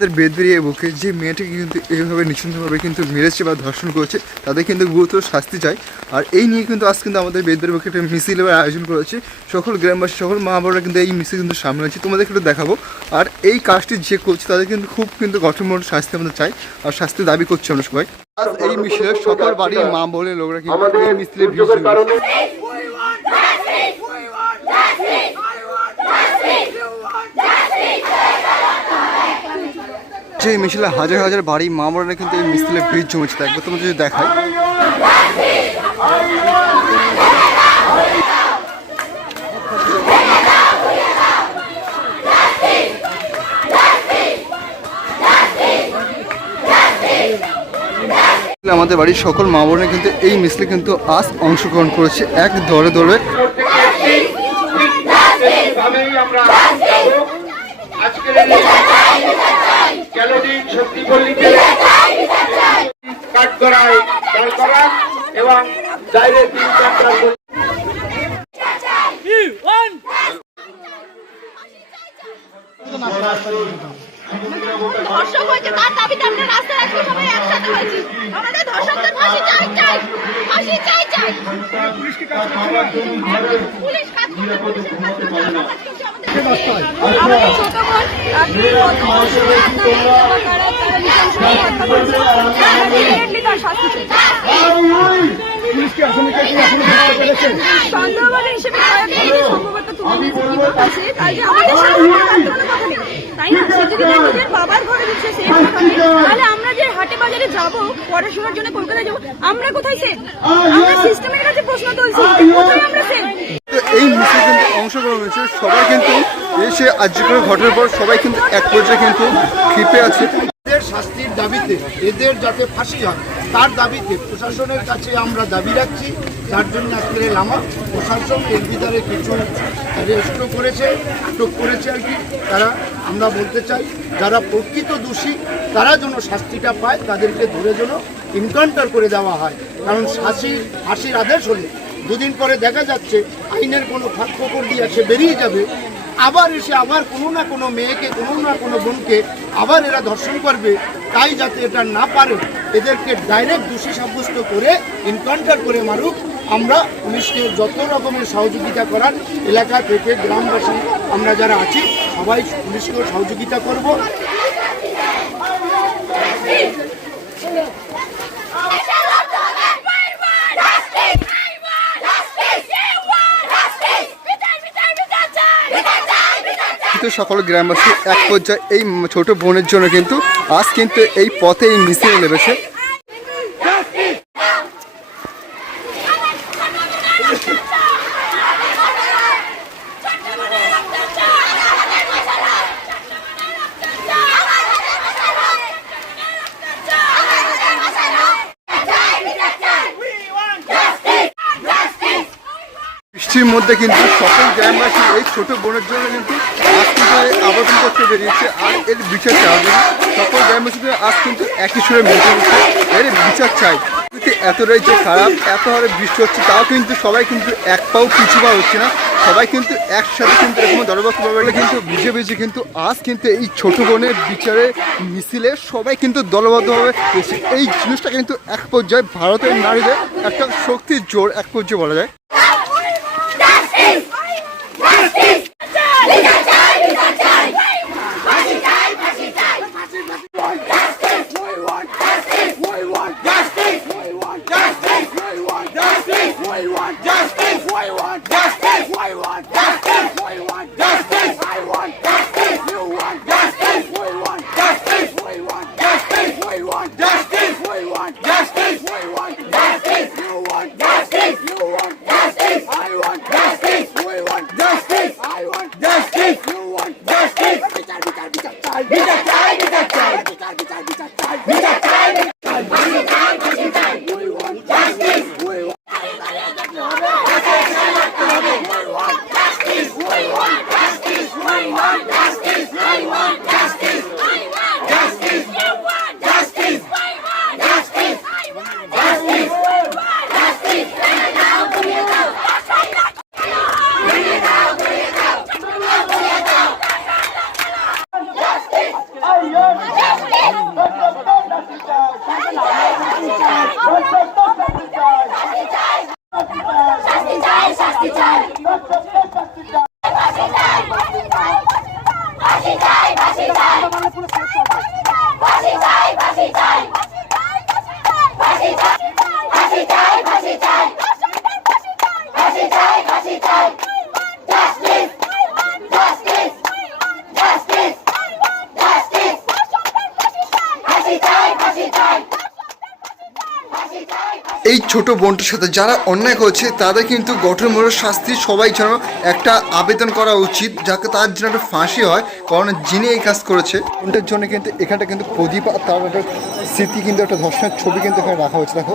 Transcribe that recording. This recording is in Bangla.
তাদের বেদরিয়ে বুকে যে মেয়েটিকে কিন্তু এইভাবে নিশ্চিন্তভাবে কিন্তু মেরেছে বা ধর্ষণ করেছে, তাদের কিন্তু গুরুতর শাস্তি চাই। আর এই নিয়ে কিন্তু আজ কিন্তু আমাদের বেদরিয়ে বুকে একটা মিছিলের আয়োজন করেছে। সকল গ্রামবাসী, সকল মা বাবারা কিন্তু এই মিছিল কিন্তু সামনে আছে। তোমাদেরকে একটু দেখাবো। আর এই কাজটি যে করছে, তাদের কিন্তু খুব কিন্তু গঠনমূলক শাস্তি আমরা চাই আর শাস্তি দাবি করছে আমরা সবাই। আর এই মিছিলে সকল বাড়ির মা বলে লোকরা কিন্তু এই মিছিলে ভিড় যে এই মিছিলে হাজার হাজার বাড়ি মা বোনেরা কিন্তু এই মিছিলে ভিড় জমেছে একবার তোমার যদি দেখায় আমাদের বাড়ির সকল মা বোনেরা কিন্তু এই মিছিলে কিন্তু আজ অংশগ্রহণ করেছে এক দলে দলে ভাবেই আমরা যাব। আজকের এই ক্যালোডিন শক্তি পল্লীতে কাঠগড়ায় দাঁড় করা এবং বাইরে তিন চারটা ধর্ষণ হয়েছে তার দাবিতে আমরা রাস্তায় আজকে সবাই একসাথে হয়েছি আমাদের ধর্ষকদের ফাঁসি চাই চাই ফাঁসি চাই চাই পুলিশ কাজ করছে পুলিশের কাজ করছে আমরা কাজ করছি আমাদের আমাদের ছোট বোন আমরা যে হাটে বাজারে যাব পড়াশোনার জন্য কলকাতায় যাব আমরা কোথায় আমরা সিস্টেমের কাছে প্রশ্ন তুলছি এই কিন্তু অংশগ্রহণ হয়েছে। সবাই কিন্তু এসে আজকের ঘটনার পর সবাই কিন্তু এক পর্যায়ে কিন্তু ক্ষিপে আছে। শাস্তির দাবিতে এদের যাতে ফাঁসি হয়, তার দাবিতে প্রশাসনের কাছে আমরা দাবি রাখছি। তার জন্য আজকের লামা প্রশাসন এর ভিতরে কিছু রেস্টও করেছে, আটক করেছে আর কি। তারা, আমরা বলতে চাই, যারা প্রকৃত দোষী, তারা যেন শাস্তিটা পায়, তাদেরকে ধরে যেন ইনকাউন্টার করে দেওয়া হয়। কারণ ফাঁসি ফাঁসির আদেশ হলে দুদিন পরে দেখা যাচ্ছে, আইনের কোনো ফাঁক ফোকর দিয়ে সে বেরিয়ে যাবে আবার এসে আবার কোনো না কোনো মেয়েকে, কোনো না কোনো বোনকে আবার এরা ধর্ষণ করবে। তাই যাতে এটা না পারে, এদেরকে ডাইরেক্ট দোষী সাব্যস্ত করে এনকাউন্টার করে মারুক। আমরা পুলিশকে যত রকমের সহযোগিতা করার এলাকা থেকে, গ্রামবাসী, আমরা যারা আছি, সবাই পুলিশকেও সহযোগিতা করব। কিন্তু সকল গ্রামবাসী এক পর্যায়ে এই ছোট বোনের জন্য কিন্তু আজ কিন্তু এই পথে এই মিছিলে নেমেছে। বৃষ্টির মধ্যে কিন্তু সকল গ্রামবাসী এই ছোট বোনের জন্য কিন্তু আজ কিন্তু আবেদন করতে বেরিয়েছে। আর এর বিচার জন্য সকল গ্রামবাসী আজ কিন্তু একই সুরে মেতে উঠছে। এর বিচার চাই। কিন্তু এতটাই যে খারাপ, এত হারে বৃষ্টি হচ্ছে, তাও কিন্তু সবাই কিন্তু এক পাও পিছু পা হচ্ছে না। সবাই কিন্তু একসাথে কিন্তু এরকম দরবাস দলবদ্ধভাবে কিন্তু ভিজে ভিজে কিন্তু আজ কিন্তু এই ছোট বোনের বিচারে মিছিলে সবাই কিন্তু দলবদ্ধভাবে। এই জিনিসটা কিন্তু এক পর্যায়ে ভারতের নারীদের একটা শক্তির জোর এক পর্যায়ে বলা যায়। してちゃう এই ছোট বোনটার সাথে যারা অন্যায় করেছে, তাদের কিন্তু গঠনমূলক শাস্তি সবাই যেন একটা আবেদন করা উচিত যাকে তার জন্য একটা ফাঁসি হয়, কারণ যিনি এই কাজ করেছে, বোনটার জন্য কিন্তু এখানটা কিন্তু প্রদীপ আর তার একটা স্মৃতি কিন্তু একটা ধর্ষণের ছবি কিন্তু এখানে রাখা হয়েছে, দেখো।